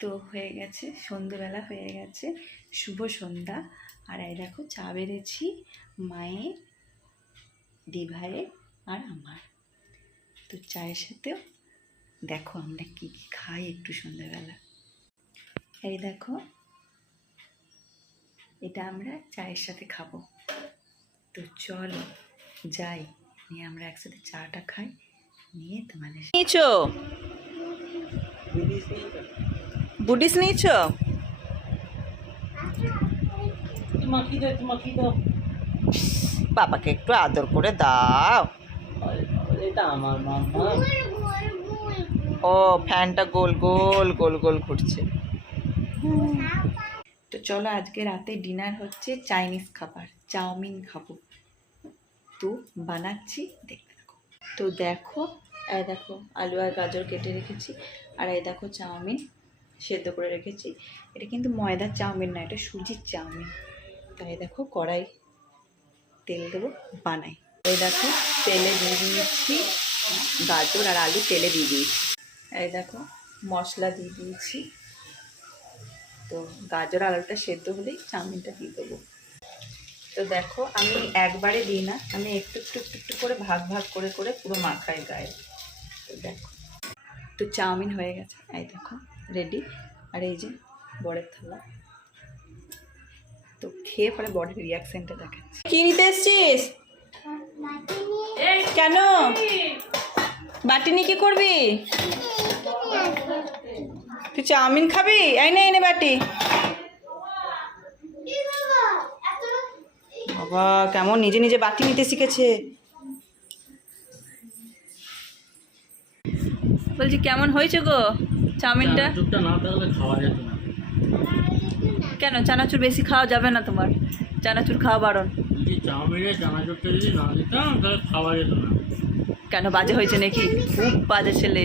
তো হয়ে গেছে, সন্ধ্যেবেলা হয়ে গেছে, শুভ সন্ধ্যা। আর এই দেখো চা বেড়েছি মায়ের, দিভাইয়ের আর আমার। তো চায়ের সাথেও দেখো আমরা কী কী খাই একটু সন্ধ্যাবেলা। এই দেখো, এটা আমরা চায়ের সাথে খাবো। তো চলো যাই, নিয়ে আমরা একসাথে চাটা খাই, নিয়ে তোমাদের নিয়েছো বুডিস নিয়েছো? বাবাকে একটু আদর করে দাও। এটা আমার মাম্মা। ও ফ্যানটা গোল গোল গোল গোল ঘুরছে। তো চলো আজকে রাতে ডিনার হচ্ছে চাইনিজ খাবার, চাউমিন খাবো। তো বানাচ্ছি, দেখতে থাকো। তো দেখো, এই দেখো আলু আর গাজর কেটে রেখেছি, আর এই দেখো চাউমিন সেদ্ধ করে রেখেছি। এটা কিন্তু ময়দার চাউমিন না, এটা সুজির চাউমিন। তাই দেখো কড়াই তেল দেবো, বানাই। এই দেখো তেলে দিয়ে দিয়েছি গাজর আর আলু, তেলে দিয়ে দিয়েছি। এই দেখো মশলা দিয়ে দিয়েছি। তো গাজর আলুটা সেদ্ধ হলেই চাউমিনটা দিয়ে দেবো। তো দেখো আমি একবারে দিই না, আমি একটু একটু একটু একটু করে ভাগ ভাগ করে করে পুরো মাখাই গায়ে। তো দেখো, তো চাউমিন হয়ে গেছে, এই দেখো রেডি। আর এই যে বড়ের থালা, তো খেয়ে পরে বড়ের রিয়াকশনটা দেখাচ্ছি। কি নিতে এসছিস? কেন বাটি নিয়ে কি করবি? তুই চাউমিন খাবি? এই নে এনে বাটি। বাবা কেমন নিজে নিজে বাটি নিতে শিখেছে। বলছি কেমন হয়েছে গো চাউমিনটা? কেন চানাচুর বেশি খাওয়া যাবে না তোমার? চানাচুর খাওয়া বারণ। কেন বাজে হয়েছে নাকি? খুব বাজে ছেলে।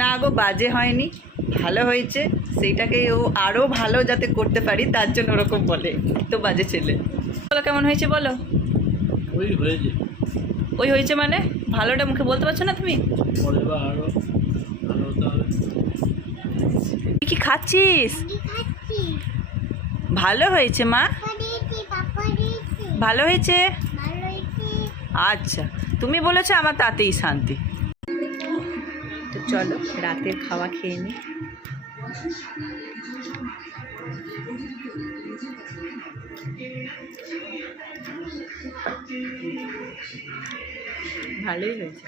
না গো বাজে হয়নি, ভালো হয়েছে। সেইটাকে ও আরও ভালো যাতে করতে পারি তার জন্য ওরকম বলে। তো বাজে ছেলে। বলো কেমন হয়েছে বলো। ওই হয়েছে মানে ভালোটা মুখে বলতে পারছো না তুমি? কি খাচ্ছিস? ভালো হয়েছে মা, ভালো হয়েছে। আচ্ছা তুমি বলেছো, আমার তাতেই শান্তি। তো চলো রাতের খাওয়া খেয়ে নিই। ভালোই হয়েছে।